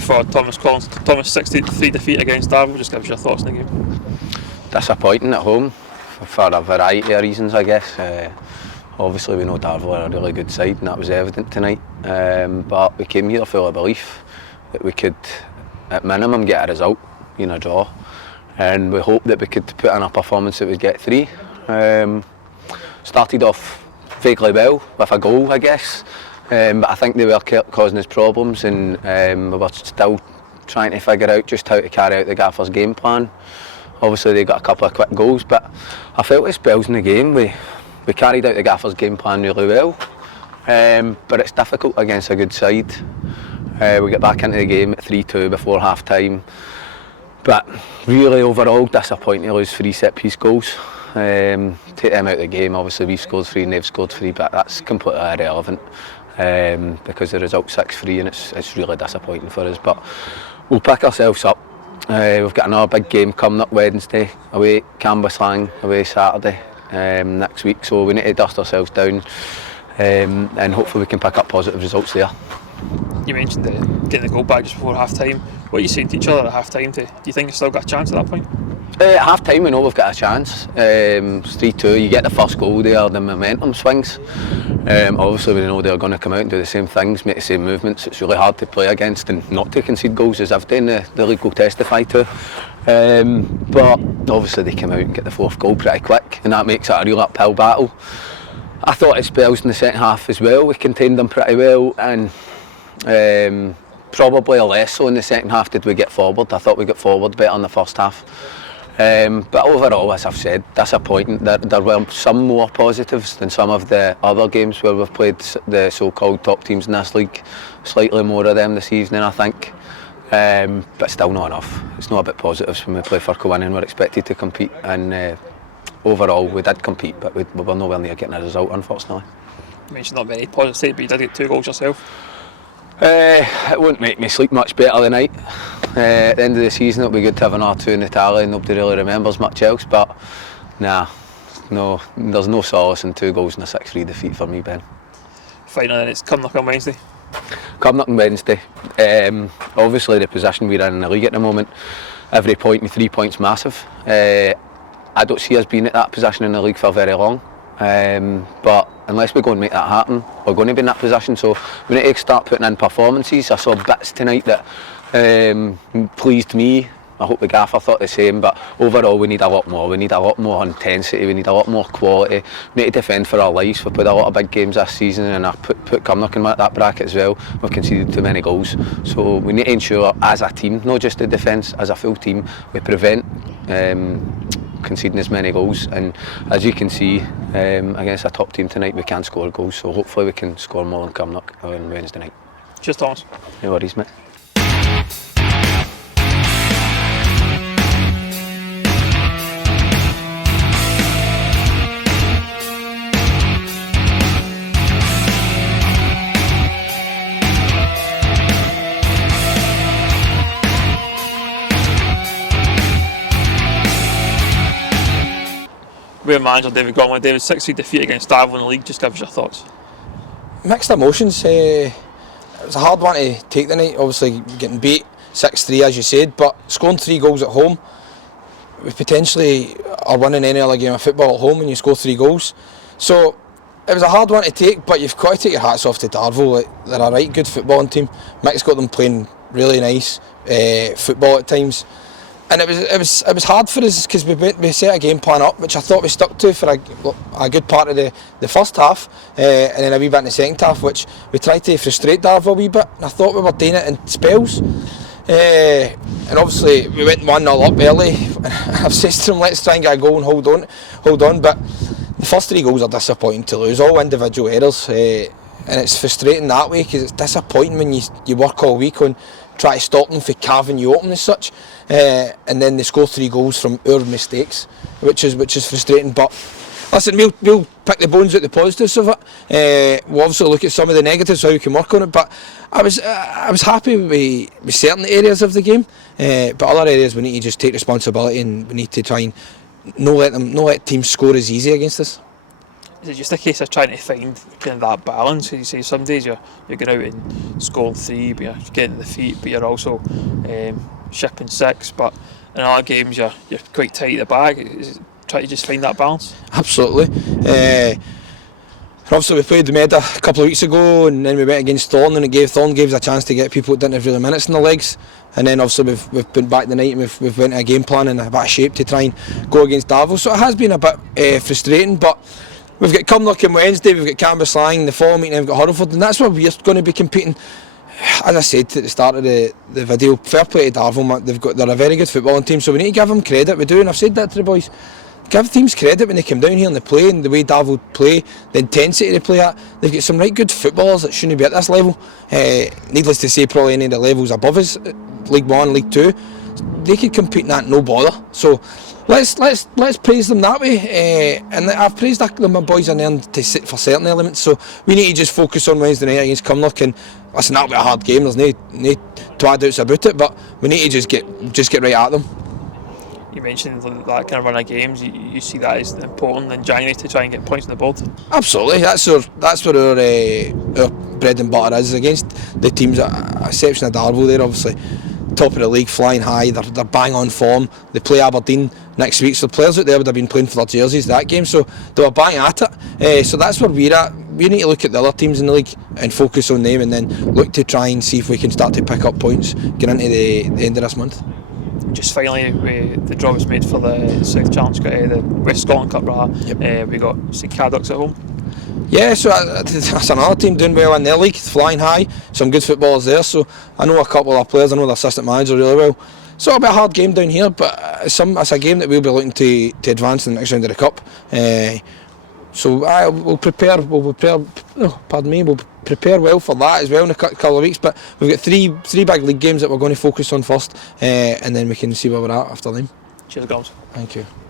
for Thomas 63 defeat against Darvel. Just give us your thoughts on the game. Disappointing at home for a variety of reasons, I guess. Obviously we know Darvel are a really good side and that was evident tonight, but we came here full of belief that we could at minimum get a result, a draw, and we hoped that we could put in a performance that would get 3. Started off vaguely well with a goal, I guess, but I think they were causing us problems, and we were still trying to figure out just how to carry out the gaffer's game plan. Obviously they got a couple of quick goals, but I felt at spells in the game we carried out the gaffer's game plan really well, but it's difficult against a good side. We get back into the game at 3-2 before half time, but really overall disappointing to lose 3 set piece goals. Take them out of the game, obviously we've scored 3 and they've scored 3, but that's completely irrelevant because the result's 6-3 and it's really disappointing for us, but we'll pick ourselves up. We've got another big game coming up Wednesday, away at Cambuslang, away Saturday next week, so we need to dust ourselves down and hopefully we can pick up positive results there. You mentioned getting the goal back just before half time. What are you saying to each other at half time? Do you think you've still got a chance at that point? At half time we know we've got a chance. It's 3-2, you get the first goal there, the momentum swings. Obviously we know they're going to come out and do the same things, make the same movements. It's really hard to play against and not to concede goals, as I've done, the league will testify to. But obviously they come out and get the 4th goal pretty quick, and that makes it a real uphill battle. I thought at spells in the second half as well, we contained them pretty well, and probably less so in the second half did we get forward. I thought we got forward better in the first half. But overall, as I've said, disappointing. There were some more positives than some of the other games where we've played the so-called top teams in this league. Slightly more of them this evening, I think. But still not enough. It's not about positives when we play for Kilwinning. We're expected to compete, and overall we did compete, but we were nowhere near getting a result, unfortunately. You mentioned not very positive, but you did get 2 goals yourself. It won't make me sleep much better tonight. At the end of the season it'll be good to have another 2 in the tally. Nobody really remembers much else, but no, there's no solace in 2 goals and a 6-3 defeat for me, Ben. Final, and it's coming up on Wednesday. Coming up on Wednesday. Obviously the position we're in the league at the moment, every point and 3 points massive. I don't see us being at that position in the league for very long. But unless we go and make that happen, we're going to be in that position, so we need to start putting in performances. I saw bits tonight that pleased me. I hope the gaffer thought the same, but overall we need a lot more. We need a lot more intensity, we need a lot more quality. We need to defend for our lives. We've played a lot of big games this season, and I put Cumnock in that bracket as well. We've conceded too many goals, so we need to ensure as a team, not just the defence, as a full team, we prevent conceding as many goals, and as you can see against a top team tonight we can score goals, so hopefully we can score more than Cumnock on Wednesday night. Cheers, Thomas. No worries, mate. We're manager David Gormley. David, 6-3 defeat against Darvel in the league. Just give us your thoughts. Mixed emotions. It was a hard one to take the night. Obviously getting beat 6-3 as you said, but scoring 3 goals at home, we potentially are winning any other game of football at home when you score 3 goals. So it was a hard one to take, but you've got to take your hats off to Darvel. They're a right good footballing team. Mick's got them playing really nice football at times. And it was hard for us because we set a game plan up, which I thought we stuck to for a good part of the first half, and then a wee bit in the second half, which we tried to frustrate Darvel a wee bit. And I thought we were doing it in spells, and obviously we went 1-0 up early. I've said to them, let's try and get a goal and hold on. But the first 3 goals are disappointing to lose, all individual errors, and it's frustrating that way because it's disappointing when you work all week on try to stop them from carving you open as such, and then they score 3 goals from our mistakes, which is frustrating. But listen, we'll pick the bones out the positives of it. We'll obviously look at some of the negatives, how we can work on it. But I was happy with certain areas of the game, but other areas we need to just take responsibility, and we need to try and not let teams score as easy against us. Is it just a case of trying to find kind of that balance? You say some days you're going out and scoring 3, but you're getting the feet, but you're also shipping 6. But in other games you're quite tight at the back. Is it try to just find that balance? Absolutely. Obviously we played the Meda a couple of weeks ago, and then we went against Thorn, and Thorn gave us a chance to get people who didn't have really minutes in the legs. And then obviously we've been back tonight, and we've went to a game plan in a bit of shape to try and go against Darvel. So it has been a bit frustrating, but we've got Cumnock on Wednesday, we've got Cambuslang the fall meeting, and we've got Hurlford, and that's where we're going to be competing. As I said at the start of the video, fair play to Darvel, they're a very good footballing team, so we need to give them credit. We do, and I've said that to the boys. Give teams credit when they come down here and they play, and the way Darvel play, the intensity they play at. They've got some right good footballers that shouldn't be at this level. Needless to say, probably any of the levels above us, League 1, League 2, they could compete in that no bother. So let's praise them that way. And I've praised my boys in there to sit for certain elements. So we need to just focus on Wednesday night against Cumnock, and listen, that'll be a hard game. There's no twad outs about it, but we need to just get right at them. You mentioned that kind of run of games. You see that as important in January to try and get points on the board. Absolutely, that's where our bread and butter is against the teams. Exception of Darvel, they're obviously top of the league, flying high. They're bang on form. They play Aberdeen next week, so players out there would have been playing for their jerseys that game. So they were bang at it. So that's where we're at. We need to look at the other teams in the league and focus on them, and then look to try and see if we can start to pick up points getting into the end of this month. Just finally, the draw was made for the South Challenge, the West Scotland Cup. Yep. We got St Cadoc's at home. Yeah, so that's another team doing well in their league, flying high. Some good footballers there. So I know a couple of our players. I know the assistant manager really well. So it'll be a hard game down here, but it's a game that we'll be looking to advance in the next round of the cup. So we'll prepare. We'll prepare well for that as well in a couple of weeks. But we've got three big league games that we're going to focus on first, and then we can see where we're at after them. Cheers, guys. Thank you.